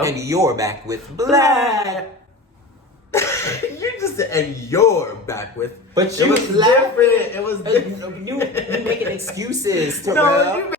And you're back with Black. You just said, and you're back with. But you it was laughing. different. It was different. You making excuses, Terrell. No,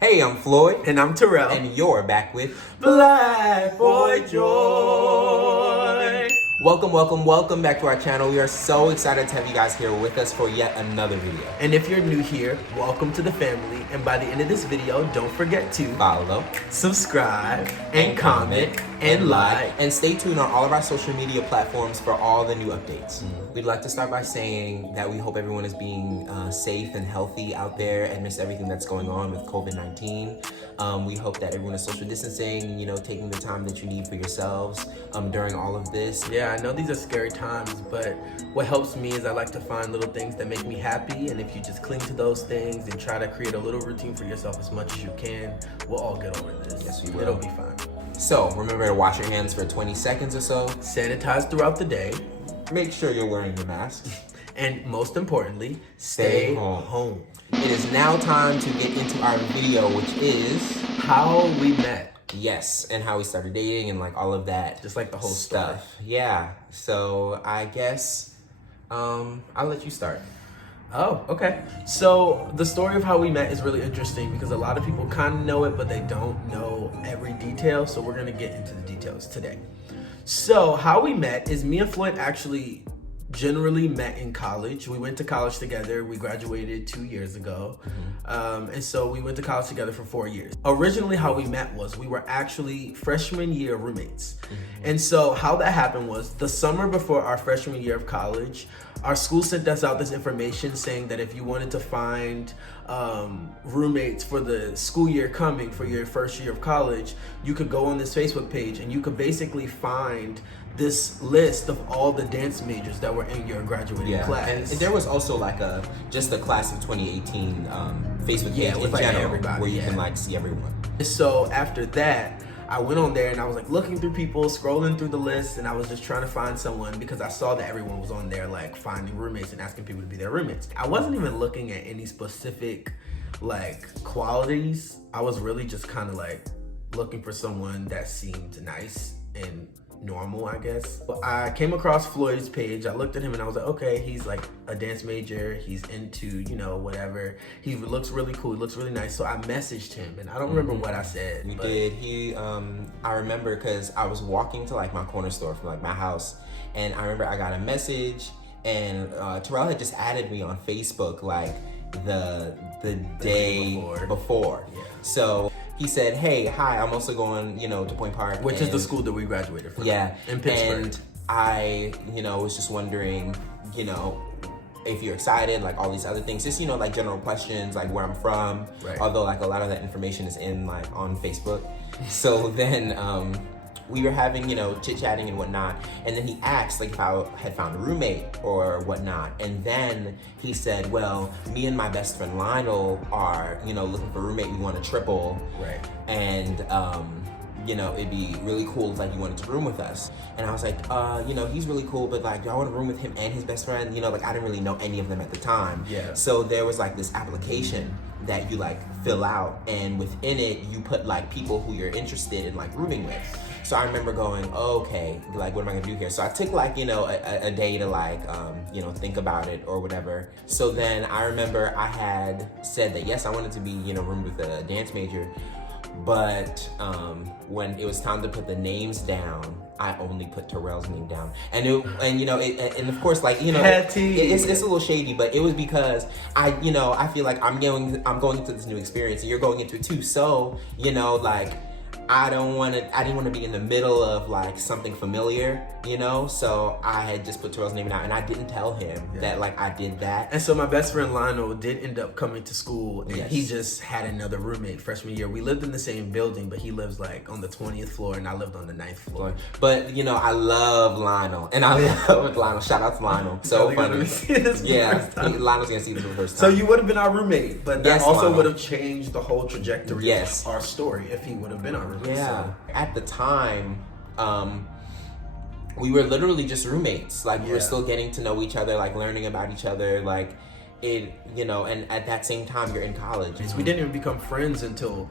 Hey, I'm Floyd. and I'm Terrell. And you're back with Black Boy Joy. Welcome back to our channel. We are so excited to have you guys here with us for yet another video. And if you're new here, welcome to the family. And by the end of this video, don't forget to Follow, subscribe, and comment, and like. and stay tuned on all of our social media platforms for all the new updates. We'd like to start by saying that we hope everyone is being safe and healthy out there amidst everything that's going on with COVID-19. We hope that everyone is social distancing, taking the time that you need for yourselves during all of this. Yeah, I know these are scary times, but what helps me is I like to find little things that make me happy, and if you just cling to those things and try to create a little routine for yourself as much as you can, we'll all get over this. Yes, we will. It'll be fine. So remember to wash your hands for 20 seconds or so. Sanitize throughout the day, Make sure you're wearing your mask. and most importantly, stay home. It is now time to get into our video, which is How we met. yes, and how we started dating and like all of that. Just like the whole stuff. Yeah. So I guess I'll let you start. Oh, okay. So the story of how we met is really interesting because a lot of people kind of know it, but they don't know every detail. So we're going to get into the details today. So how we met is me and Floyd actually generally met in college. We went to college together. We graduated 2 years ago. And so we went to college together for 4 years. Originally, how we met was we were actually freshman year roommates. And so how that happened was the summer before our freshman year of college, our school sent us out this information saying that if you wanted to find roommates for the school year coming for your first year of college, you could go on this Facebook page and you could basically find this list of all the dance majors that were in your graduating class. And there was also like just the class of 2018 Facebook page in with like general everybody, where you can like see everyone. So after that, I went on there and I was like looking through people, scrolling through the list, and I was just trying to find someone because I saw that everyone was on there like finding roommates and asking people to be their roommates. I wasn't even looking at any specific like qualities. I was really just kind of like looking for someone that seemed nice and normal, I guess. But I came across Floyd's page. I looked at him and I was like, okay, he's like a dance major. He's into, whatever. He looks really cool. He looks really nice. So I messaged him and I don't remember what I said. You did. I remember because I was walking to like my corner store from like my house, and I remember I got a message, and Terrell had just added me on Facebook like the day before. Yeah. So he said, hey, hi, I'm also going, to Point Park. Which is the school that we graduated from. Yeah. In Pittsburgh. And I, was just wondering, if you're excited, like all these other things, just, like general questions, like where I'm from. Right. Although like a lot of that information is in like on Facebook. So then we were having, chit-chatting and whatnot. And then he asked like if I had found a roommate or whatnot. And then he said, well, me and my best friend Lionel are, looking for a roommate. We want a triple. Right. And, it'd be really cool if like you wanted to room with us. And I was like, he's really cool, but like, do I want to room with him and his best friend? Like I didn't really know any of them at the time. Yeah. So there was like this application that you like fill out, and within it you put like people who you're interested in like rooming with. So I remember going, oh, okay, like what am I gonna do here? So I took like, a day to like, think about it or whatever. So then I remember I had said that yes, I wanted to be, roomed with a dance major. But when it was time to put the names down, I only put Terrell's name down, and of course, like it's a little shady, but it was because I feel like I'm going into this new experience, and you're going into it too. So like I didn't want to be in the middle of like something familiar, so I had just put Terrell's name out, and I didn't tell him that like I did that. And so my best friend Lionel did end up coming to school, and Yes. he just had another roommate freshman year. We lived in the same building, but he lives like on the 20th floor and I lived on the 9th floor. But I love Lionel, and I love Lionel. Shout out to Lionel. So funny. Yeah, Lionel's gonna see this for the first So time. you would have been our roommate, but that Yes, also Lionel. would have changed the whole trajectory Yes. of our story if he would have been our roommate. literally. Yeah. So. At the time, we were literally just roommates. Like, we were still getting to know each other, like learning about each other, like it, you know, and at that same time you're in college. We didn't even become friends until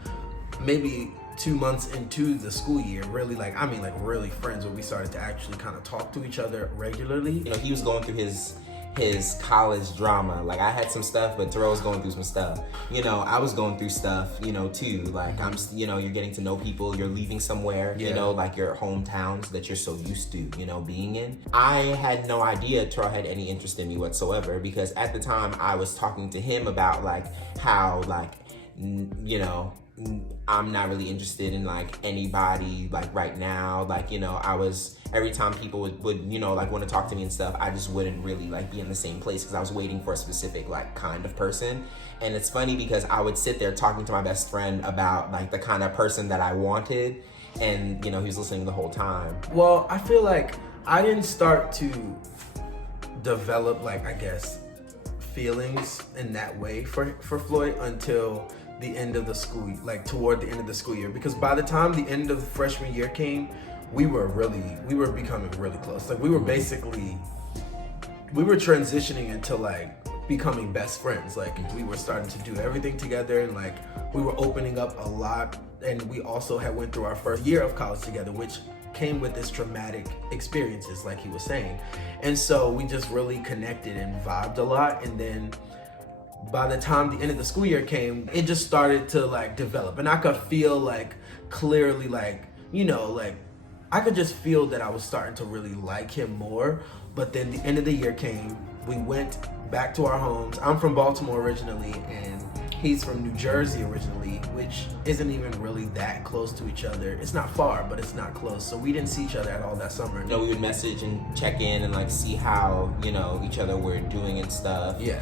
maybe 2 months into the school year. Really, like, I mean, like really friends, where we started to actually kind of talk to each other regularly. You know, he was going through his college drama. Like, I had some stuff, but Terrell was going through some stuff. You know, I was going through stuff, you know, too. Like, you know, you're getting to know people, you're leaving somewhere, you know, like your hometowns that you're so used to, you know, being in. I had no idea Terrell had any interest in me whatsoever, because at the time I was talking to him about like how, like, you know, I'm not really interested in like anybody like right now. Like, you know, every time people would you know, like want to talk to me and stuff, I just wouldn't really like be in the same place because I was waiting for a specific like kind of person. And it's funny because I would sit there talking to my best friend about like the kind of person that I wanted, and you know, he was listening the whole time. Well, I feel like I didn't start to develop, like, I guess, feelings in that way for Floyd until the end of the school, like toward the end of the school year, because by the time the end of freshman year came, we were becoming really close. Like, we were transitioning into like becoming best friends. Like, we were starting to do everything together, and like we were opening up a lot. And we also had went through our first year of college together, which came with this traumatic experiences, like he was saying. And so we just really connected and vibed a lot. And then by the time the end of the school year came, it just started to like develop, and I could feel like clearly, like, you know, like I could just feel that I was starting to really like him more. But then the end of the year came, we went back to our homes. I'm from Baltimore originally, and he's from New Jersey originally, which isn't even really that close to each other. It's not far, but it's not close. So we didn't see each other at all that summer. You know, we would message and check in and like see how, you know, each other were doing and stuff. Yeah.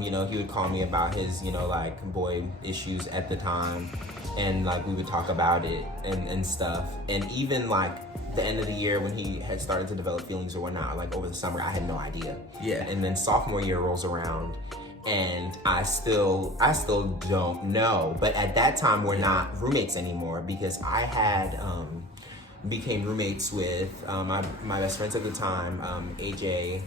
You know, he would call me about his, you know, like boy issues at the time, and like we would talk about it and stuff. And even like the end of the year when he had started to develop feelings or whatnot, like over the summer, I had no idea. Yeah. And then sophomore year rolls around, and I still don't know. But at that time, we're not roommates anymore, because I had became roommates with my best friends at the time, AJ,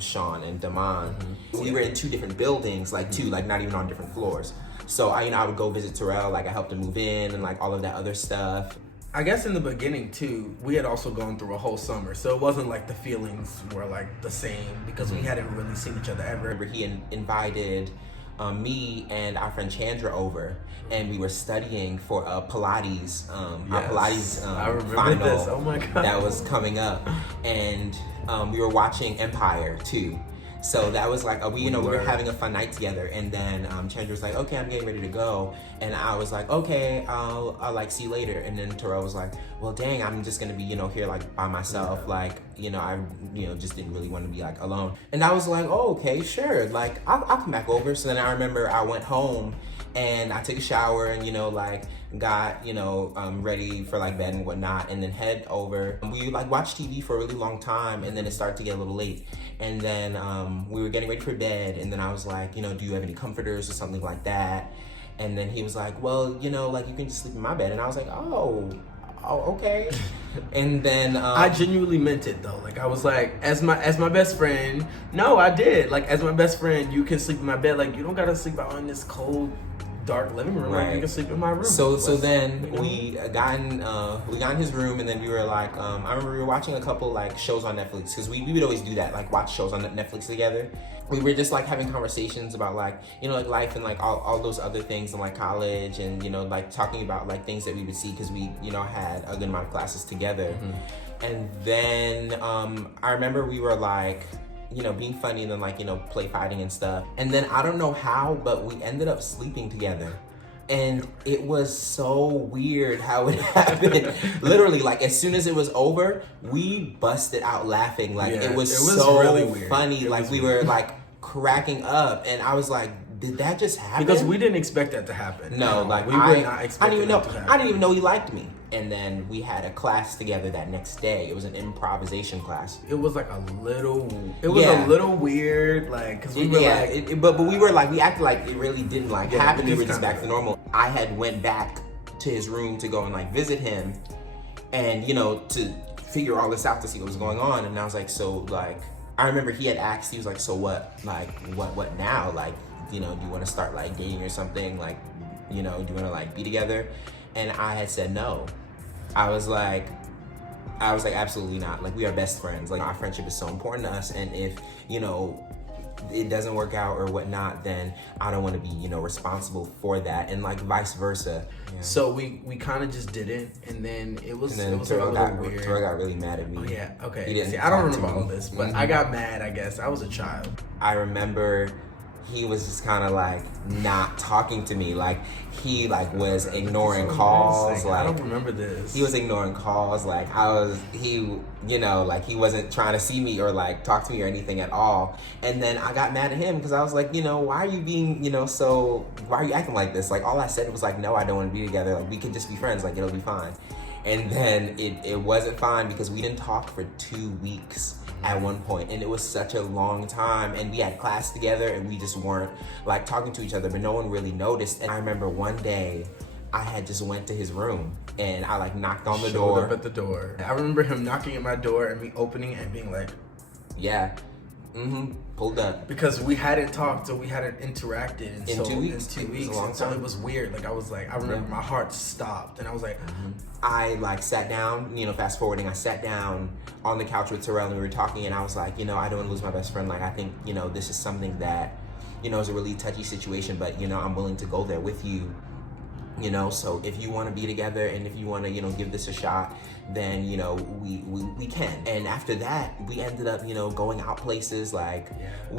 Sean, and Damon. We were in two different buildings, like two, like not even on different floors. So I would go visit Terrell, like I helped him move in and like all of that other stuff. I guess in the beginning too, we had also gone through a whole summer, so it wasn't like the feelings were like the same, because we hadn't really seen each other ever. He invited me and our friend Chandra over, and we were studying for a Pilates, our Pilates I remember final this. Oh my God. that was coming up, and we were watching Empire too. So that was like, we were having a fun night together. And then Chandra was like, okay, I'm getting ready to go. And I was like, okay, I'll like see you later. And then Terrell was like, well, dang, I'm just gonna be, here like by myself. Yeah. Like, I just didn't really want to be like alone. And I was like, oh, okay, sure. Like, I'll come back over. So then I remember I went home and I took a shower and, like got, ready for like bed and whatnot, and then head over. We like watched TV for a really long time, and then it started to get a little late. And then we were getting ready for bed, and then I was like, do you have any comforters or something like that? And then he was like, well, like you can just sleep in my bed. And I was like, oh, okay. And then I genuinely meant it though. Like I was like, as my best friend, no, I did. Like as my best friend, you can sleep in my bed. Like you don't gotta sleep out in this cold, dark living room. Right. Like you can sleep in my room. So then we got in his room, and then we were like, I remember we were watching a couple like shows on Netflix, because we would always do that, like watch shows on Netflix together. We were just like having conversations about like, like life and like all those other things in like college, and like talking about like things that we would see, because we had a good amount of classes together. And then I remember we were like, being funny, and then like, play fighting and stuff. And then I don't know how, but we ended up sleeping together. And it was so weird how it happened. Literally, like as soon as it was over, we busted out laughing. Like it was so really weird. Funny. Like we were like cracking up, and I was like, did that just happen? Because we didn't expect that to happen. No, like we were not expecting that to happen. I didn't even know he liked me. And then we had a class together that next day. It was an improvisation class. It was like a little weird, like, because we were but we were like, we acted like it really didn't like happen. We were just back to normal. I had went back to his room to go and like visit him, and you know, to figure all this out to see what was going on. And I was like, so like, I remember he had asked, he was like, so what, like, what now? Like, you know, do you want to start like dating or something? Like, you know, do you want to like be together? And I had said no. I was like, absolutely not. Like, we are best friends. Like, our friendship is so important to us. And if, you know, it doesn't work out or whatnot, then I don't want to be, you know, responsible for that. And like vice versa. Yeah. So we kind of just didn't, and then it was Terrell like a little weird. Terrell got really mad at me. Oh yeah, okay. He didn't See, I don't talk to remember all me. this, but I got mad, I guess. I was a child. I remember he was just kind of like not talking to me. Like, he like was ignoring calls. Like, I don't remember this. He was ignoring calls. Like, he, you know, like he wasn't trying to see me or like talk to me or anything at all. And then I got mad at him because I was like, you know, why are you being, you know, why are you acting like this? Like, all I said was like, no, I don't want to be together. Like, we can just be friends. Like, it'll be fine. And then it wasn't fine because we didn't talk for 2 weeks at one point, and it was such a long time, and we had class together and we just weren't like talking to each other, but no one really noticed. And I remember one day I had just went to his room and I like knocked on the door. Up at the door. I remember him knocking at my door and me opening it and being like, yeah, pulled up. Because we hadn't talked, so we hadn't interacted in 2 weeks. In 2 weeks, and so it was weird. Like, I remember my heart stopped, and I was like, I like sat down, you know, fast forwarding, I sat down on the couch with Terrell and we were talking, and I was like, you know, I don't want to lose my best friend. Like, I think, you know, this is something that, you know, is a really touchy situation, but, you know, I'm willing to go there with you. You know, so if you want to be together and if you want to, you know, give this a shot, then, you know, we can. And after that, we ended up, you know, going out places. Like,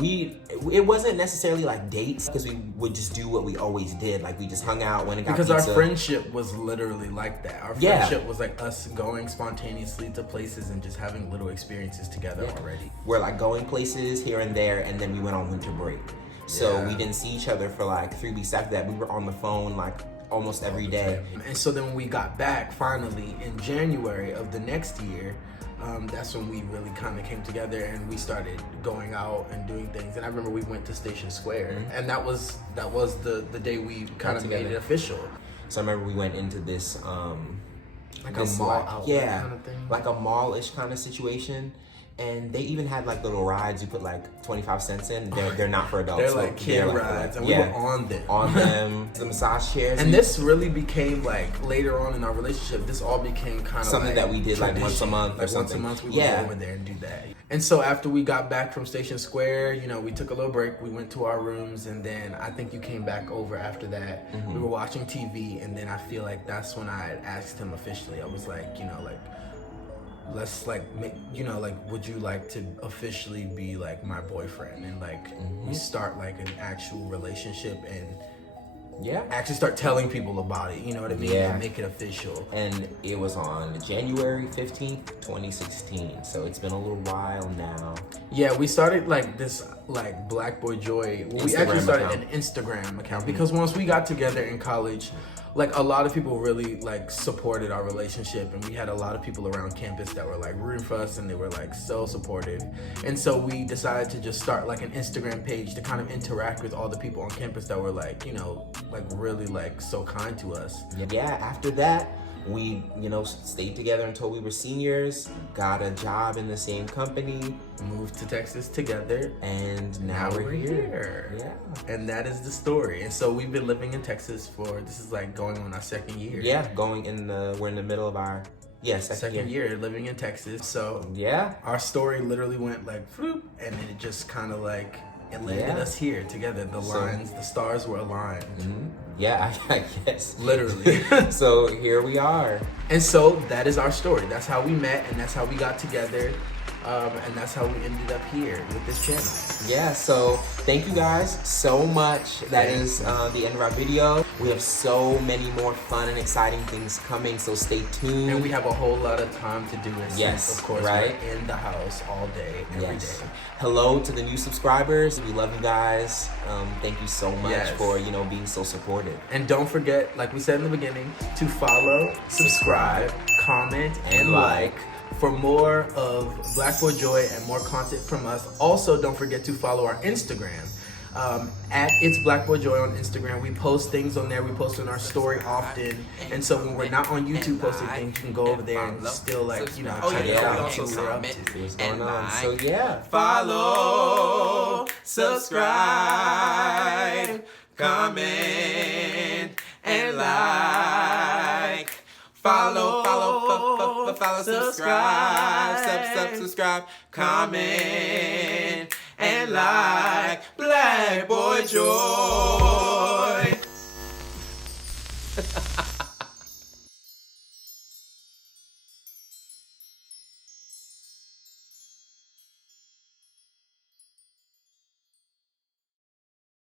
it wasn't necessarily like dates, because we would just do what we always did. Like, we just hung out, went and got pizza. Because our friendship was literally like that. Our friendship was like us going spontaneously to places and just having little experiences together already. We're like going places here and there, and then we went on winter break. So we didn't see each other for like 3 weeks after that. We were on the phone like almost every day. And so then when we got back finally in January of the next year, that's when we really kind of came together and we started going out and doing things. And I remember we went to Station Square, and that was the day we kind of made it official. So I remember we went into this like a mall outlet kind of thing, like a mall-ish kind of situation. And they even had like little rides you put like 25 cents in. They're not for adults. They're like kid rides, and we were on them. On them, the massage chairs. And this really became like later on in our relationship. This all became kind of something that we did like once a month or something. Once a month we would go over there and do that. And so after we got back from Station Square, you know, we took a little break. We went to our rooms, and then I think you came back over after that. We were watching TV, and then I feel like that's when I had asked him officially. I was like, you know, like, let's like make, you know, like, would you like to officially be like my boyfriend, and like we start like an actual relationship and actually start telling people about it, you know what I mean? And make it official. And it was on January 15th, 2016. So it's been a little while now. Yeah, we started like this like Black Boy Joy. We actually started an Instagram account because once we got together in college, like a lot of people really like supported our relationship, and we had a lot of people around campus that were like rooting for us, and they were like so supportive. And so we decided to just start like an Instagram page to kind of interact with all the people on campus that were like, you know, like really like so kind to us. Yeah, after that, we, you know, stayed together until we were seniors, got a job in the same company, moved to Texas together, and now we're here. Yeah. And that is the story. And so we've been living in Texas for, this is like going on our second year. Yeah, we're in the middle of our second year living in Texas. So our story literally went like floop, and then it just kind of like, it landed us here together. The stars were aligned. Yeah, I guess. Literally. So here we are. And so that is our story. That's how we met, and that's how we got together. And that's how we ended up here with this channel. Yeah, so thank you guys so much. That is the end of our video. We have so many more fun and exciting things coming, so stay tuned. And we have a whole lot of time to do it. Yes, of course, right? We're in the house all day, every day. Hello to the new subscribers. We love you guys. Thank you so much for, you know, being so supportive. And don't forget, like we said in the beginning, to follow, subscribe, comment, and like for more of Black Boy Joy and more content from us. Also, don't forget to follow our Instagram. At It's Black Boy Joy on Instagram. We post things on there. We post on our story often. And so when we're not on YouTube posting things, you can go over there and still like, you know, check it out, see what we're up to. See what's going on. So yeah. Follow, subscribe, comment, and like. Follow, subscribe, comment, and like. Black Boy Joy.